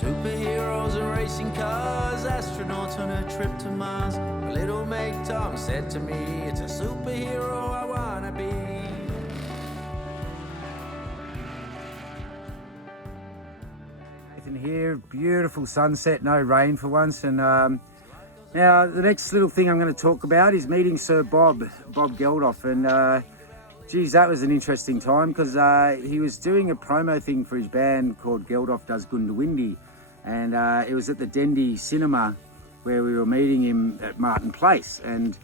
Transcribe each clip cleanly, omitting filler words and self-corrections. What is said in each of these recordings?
Superheroes and racing cars, astronauts on a trip to Mars. My little mate Tom said to me, it's a superhero I wanna be. Nathan here, beautiful sunset, no rain for once. And now the next little thing I'm going to talk about is meeting Sir Bob Geldof. And geez, that was an interesting time because he was doing a promo thing for his band called Geldof Does Gundawindi. And it was at the Dendy Cinema where we were meeting him at Martin Place. And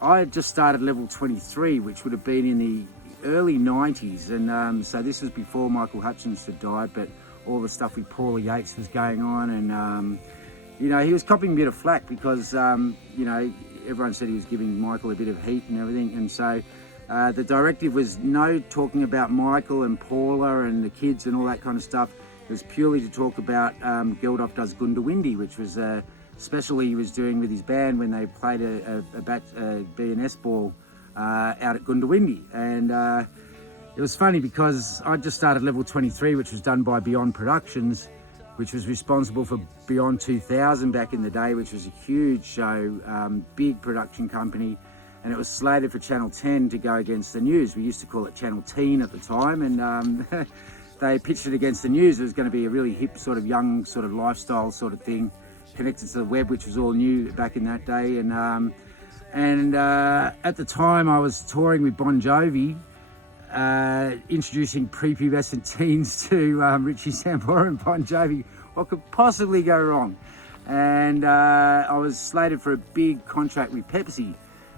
I had just started level 23, which would have been in the early 90s. And so this was before Michael Hutchence had died, but all the stuff with Paula Yates was going on. And, you know, he was copping a bit of flack because, you know, everyone said he was giving Michael a bit of heat and everything. And so the directive was no talking about Michael and Paula and the kids and all that kind of stuff. It was purely to talk about Geldof Does Gundawindi, which was a special he was doing with his band when they played a B&S ball out at Gundawindi. And it was funny because I just started level 23, which was done by Beyond Productions, which was responsible for Beyond 2000 back in the day, which was a huge show, big production company. And it was slated for Channel 10 to go against the News. We used to call it Channel Teen at the time. And they pitched it against the News. It was going to be a really hip sort of young sort of lifestyle sort of thing connected to the web, which was all new back in that day. And at the time I was touring with Bon Jovi, introducing prepubescent teens to Richie Sambora and Bon Jovi. What could possibly go wrong? And I was slated for a big contract with Pepsi,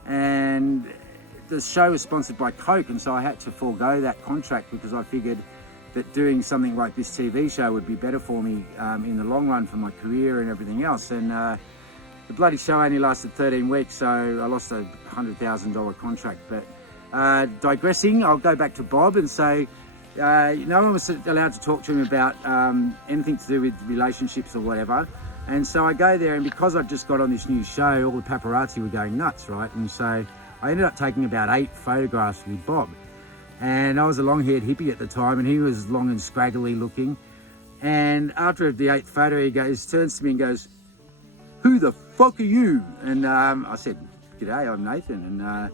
and the show was sponsored by Coke, and so I had to forego that contract because I figured that doing something like this TV show would be better for me in the long run for my career and everything else. And the bloody show only lasted 13 weeks, so I lost a $100,000 contract. But digressing, I'll go back to Bob and say no one was allowed to talk to him about anything to do with relationships or whatever. And so I go there, and because I'd just got on this new show, all the paparazzi were going nuts, right? And so I ended up taking about 8 photographs with Bob. And I was a long-haired hippie at the time, and he was long and scraggly looking. And after the 8th photo, he turns to me and goes, "Who the fuck are you?" And I said, "G'day, I'm Nathan." And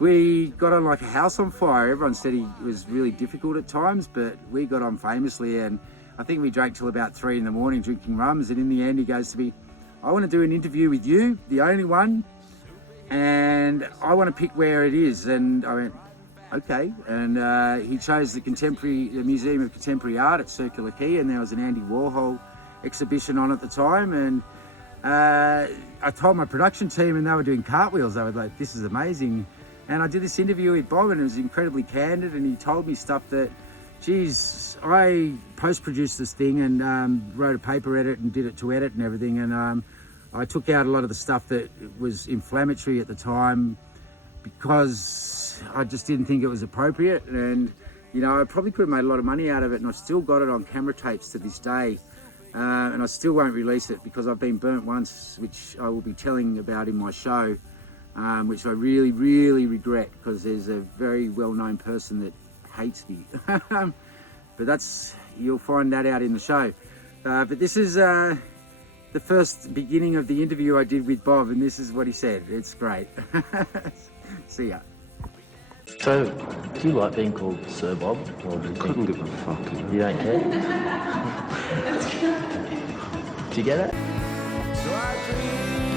we got on like a house on fire. Everyone said he was really difficult at times, but we got on famously. And I think we drank till about 3 in the morning drinking rums. And in the end, he goes to me, "I want to do an interview with you, the only one, and I want to pick where it is." And I went, "Okay." And he chose the Museum of Contemporary Art at Circular Quay, and there was an Andy Warhol exhibition on at the time. And I told my production team, and they were doing cartwheels. They were like, "This is amazing." And I did this interview with Bob, and it was incredibly candid, and he told me stuff that, geez, I post-produced this thing and wrote a paper edit and did it to edit and everything. And I took out a lot of the stuff that was inflammatory at the time because I just didn't think it was appropriate. And, you know, I probably could have made a lot of money out of it, and I've still got it on camera tapes to this day. And I still won't release it because I've been burnt once, which I will be telling about in my show, which I really, really regret because there's a very well-known person that hates me. But you'll find that out in the show. But this is the first beginning of the interview I did with Bob, and this is what he said. It's great. See ya. So, do you like being called Sir Bob? Or do you Couldn't give a fuck. You don't care? Do you get it? So I dream